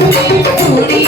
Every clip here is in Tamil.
அம்மை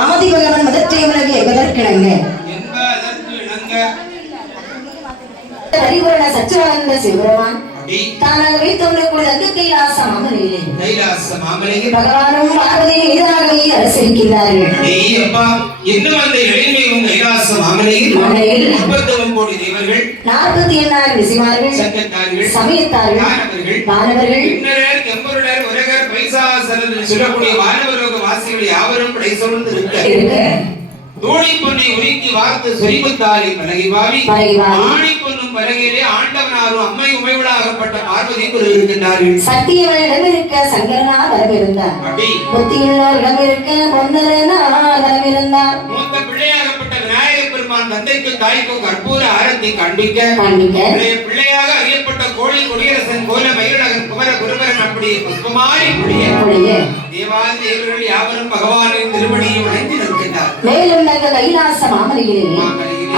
ஆதி பகவன் முதற்றை உலகு என்பதற்கிணங்க. ஹரிவரண சச்சிவானந்த சிவபெருமான் அடி. தானாகவே தோன்றக்கூடிய அங்கு கைலாச மாமலையிலே. பகவானும் பார்வதியும் எதிராகவே அரசிருக்கிறார்கள் நாற்பத்தி எண்ணாயிரம் சமயத்தார்கள் மாணவர்கள் பைசாசனர் என்று சொல்லக்கூடிய வானவர்லோக வாசிகள் யாவரும் படை இருக்க இருக்க தோழி பொன்னை உருக்கி வார்த்து சொரிபத்தாரி பலகை. ஆணி பொன்னும் பலகையிலே ஆண்டவனாரும் அம்மை உமைவிடாகப்பட்ட பார்வதி குரு இருக்கின்றார்கள். சத்தியவன் இடமிருக்க சங்கரனா வரவிருந்தார். புத்தியுள்ளோர் இடமிருக்க பொன்னரனா வரவிருந்தார். மூத்த பிள்ளையாகப்பட்ட விநாயகப் பெருமான் தந்தைக்கு தாய்க்கும் கற்பூர ஆரத்தி காண்பிக்க. இளைய பிள்ளையாக அறியப்பட்ட கோழி கொடியரசன் கோல மயிலழகன் குமர குருவரன் அப்படி புஷ்பமாரி புடிய அப்படியே. தேவாதி தேவர்கள் யாவரும் பகவானின் திருவடியை வணங்கி நிற்கின்றார் மேலும் நாங்கள் கைலாச மாமலையிலே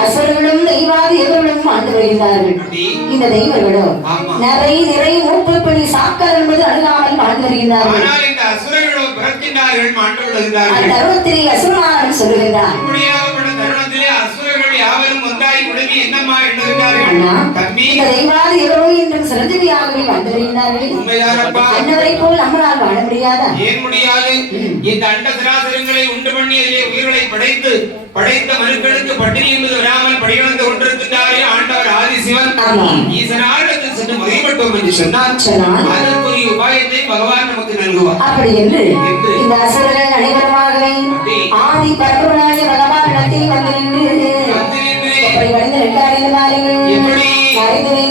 அசுரர்களும் தெய்வாதி தேவர்களும் ஆண்டு வருகிறார்கள் அடி இந்த தெய்வங்களோ ஆமா. நிறை நிறை மூப்பு பணி சாக்கார் என்பது அணுகாமல் வருகிறார்கள் ஆனால் இந்த பிறக்கின்றார்கள் தருணத்திலே சொல்லுகின்றார் இப்படியாகப்பட்ட தருணத்திலே அசுரர்கள் யாவரும் ஒன்றாய் குழுமி என்னம்மா அண்ணா எண்ணுகிறார்கள் தம்பி. இந்த தெய்வாதி என்றும் சிறந்தவியாகவே வாழ்ந்து வருகிறார்கள் உண்மைதானப்பா அன்னவரை போல் நம்மளால் வாழ முடியாதா ஏன் முடியாது இந்த அண்ட சராசரங்களை உண்டு பண்ணி அதிலே உயிர்களை படைத்து படைத்த மனுக்களுக்கு பட்டினி என்பது வராமல் படிவந்து கொண்டிருக்கின்றாரே ஆண்டவர் ஆதிசிவன் ஆமா. ஈசனாரிடத்தில் சென்று முறைப்பட்டோம் என்று சொன்னார் சொன்னார். அதற்குரிய உபாயத்தை பகவான் நமக்கு நல்குவார் அப்படி என்று. இந்த அசுரர்கள் அனைவருமாகவே அப்படி. ஆதி பரம்பராய வந்து நின்று வந்து எப்படி? கரைதுரை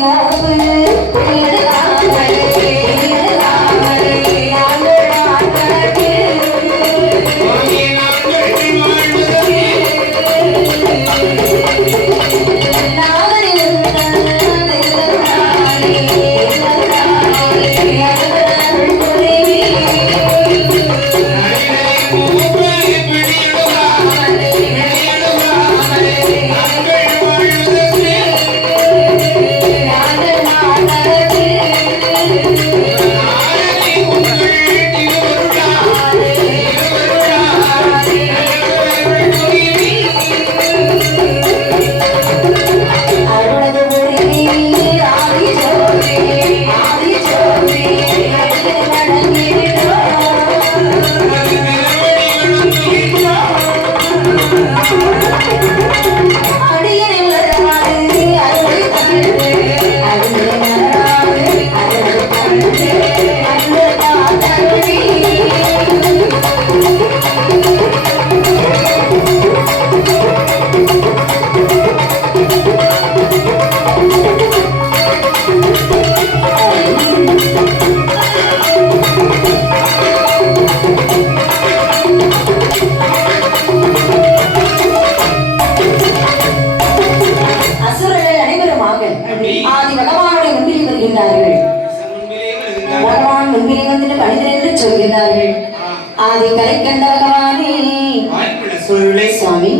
சூழலை சுவாமி.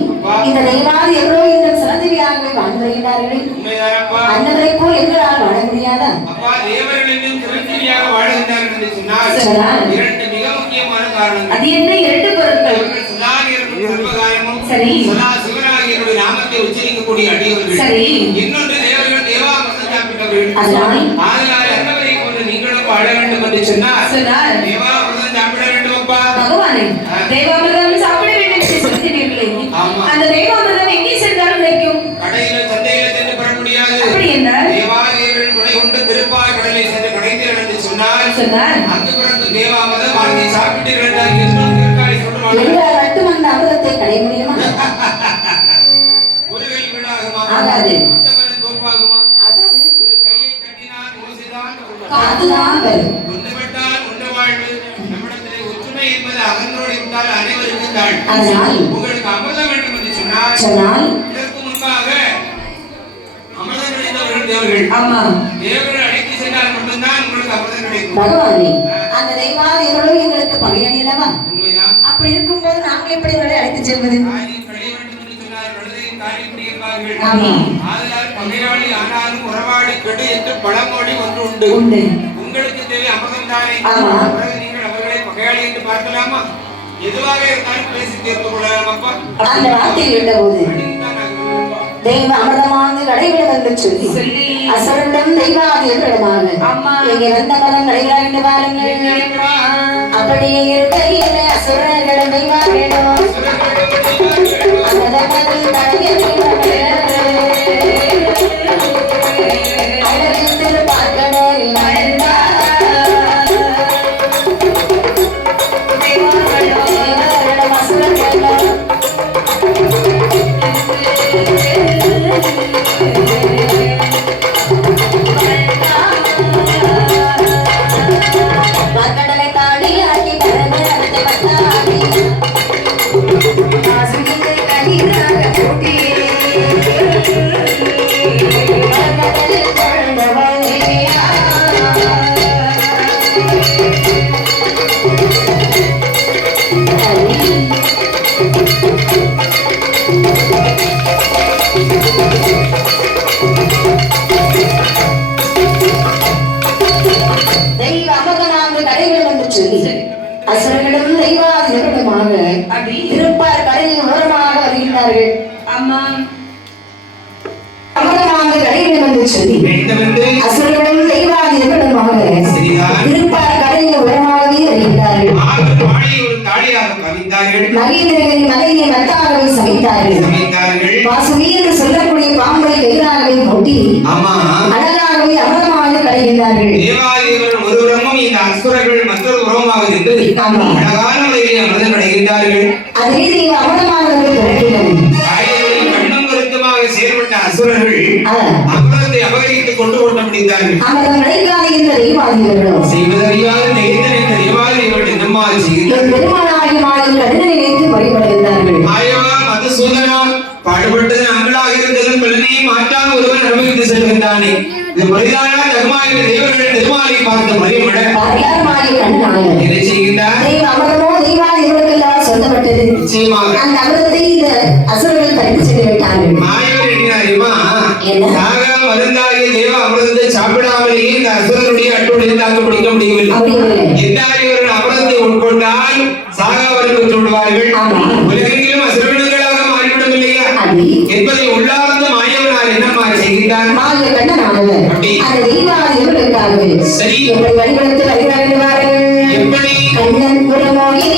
இந்த தெய்வாதி எவ்வளோ இந்த சிறந்தவியாகவே வாழ்ந்து வருகிறார்கள் அன்னவரை போல் எங்களால் வாழ முடியாதா? அது என்ன இரண்டு பொருட்கள்? சரி. சதா சிவனாகியருடைய நாமத்தை உச்சரிக்கக்கூடிய அடியவர்கள் சரி. இன்னொன்று தேவர்கள் தேவாமிர்தம் சாப்பிட்டவர்கள். அதனால் ஆதலால் அன்னவரை கொண்டு நீங்களும் வாழ வேண்டும் என்று சொன்னால் சொன்னால் தேவாமிர்தம் சாப்பிட வேண்டும் அப்பா. பகவானே தேவாமிர்தம் சாப்பிட வேண்டும் என்று சொல்கிறீர்களே ஆமா. அந்த தேவாமிர்தம் எங்கே சென்றாலும் கிடைக்கும் கடையில சந்தையில சென்று பெற முடியாது அப்படி என்றால் தேவாலயங்கள் துணை கொண்டு திருப்பாய் கடலை சென்று கிடைத்தீர்கள் என்று சொன்னால் சொன்னால் அங்கு பிறந்த தேவாமிர்தம் வாங்கி சாப்பிட்டீர்கள் என்றால் இன்னும் திருக்காலை சொல்லுவாங்க எங்களால் மட்டும் அந்த அமிர்தத்தை கடைய முடியுமா ஒரு கை வீணாகுமா ஆகாது. மற்றவரின் தோப்பாகுமா ஒரு கையை கட்டினால் ஓசைதான் வருவார். காத்துதான் வரும் அதனால் உங்களுக்கு அமிர்தம் வேண்டும் என்று சொன்னால் சொன்னால் இதற்கு முன்பாக அமிர்தம் கிடைத்தவர்கள் தேவர்கள். ஆமா தேவர்கள் அழைத்து சென்றால் மட்டும்தான் பகவானே அந்த தெய்வாதிகளும் எங்களுக்கு உண்மைதான். அப்படி இருக்கும்போது நாங்கள் எப்படி அவர்களை அழைத்து செல்வது? உங்களுக்கு தேவை அமிர்தம் தானே. நீங்கள் அவர்களை பகையாளி என்று பார்க்கலாமா? எதுவாக இருந்தாலும் பேசி தீர்த்து கொள்ளலாம் அப்பா அந்த வார்த்தை கேட்டபோது அடித்தான் நாங்கள் தெய்வ அமிர்தமானது கடைவிடம் என்று சொல்லி அசுரனிடம் தெய்வாதிகளிடமாக ஆமா. இங்கே வந்த மதம் கடைவிடா என்று பாருங்கள். அப்படியே இருக்கையில் அசுரர்களிடம் தெய்வாதிகளிடம் அசுரர்களும் தெய்வாதிகளுமாக திருப்பார் கடலின் ஓரமாக வருகின்றார்கள். ஆமா அமர்தனாக கடைகள் என்று சொல்லி வேண்டுமென்று அசுரர்களும் மத்தாகவே சமைத்தார்கள் வாசுகி என்று சொல்லக்கூடிய பாம்பை மூட்டி ஆமா. அழகாகவே அமரமாக கடைகின்றார்கள். தேவாலயங்கள் ஒருபுறமும் இந்த அசுரர்கள் மற்றொரு புறமாக ஆமா. அழகான முறையிலே அமிர்தம் கிடைக்கின்றார்கள் அதே தெய்வ அமரமானவர்கள் பிறக்கிறது காயங்களில் கண்ணும் கருத்துமாக செயல்பட்ட அசுரர்கள் அமிர்தத்தை அபகரித்துக் கொண்டு கொண்டு முடிந்தார்கள் அமரம் கிடைக்காத இந்த தெய்வாதிகளோ செய்வதறியாத நினைத்த இந்த தேவாலயங்கள் என்னம்மா செய்கிறார்கள் பாடுபட்டது நாங்களாக இருந்ததும் பிள்ளனையை மாற்றான் ஒருவன் அனுபவித்து செல்கின்றானே. இது முறைதானா தர்மாவின் தேவர்கள் திருமாலை பார்த்த கண்ணனாக இதை செய்கின்றார்? தெய்வ அமரமோ தெய்வாதிகளுக்கெல்லாம் சொந்தப்பட்டது. நிச்சயமாக. அந்த அமிர்தத்தை இந்த அசுரர்கள் பறித்து சென்று விட்டார்கள். மாயவர் எண்ணினாரிமா என்ன? யாக மருந்தாகிய தேவ அமிர்தத்தை சாப்பிடாமலேயே இந்த அசுரனுடைய அட்டுடைய தாக்கு பிடிக்க முடியவில்லை. எந்தாரி அமிர்தத்தை உட்கொண்டால் சாகாவரை ஆமா. உலகெங்கிலும் அசுரர்களாக மாறிவிடும் இல்லையா என்பதை உள்ளார்ந்த மாயவனார் என்னம்மா செய்கின்றார்? மாய கண்ணனானவர். அந்த தெய்வாதிகளுக்காகவே சரி. எப்படி வழிபடுத்து வருகிறார்கள் எப்படி? கண்ணன் புறமோகி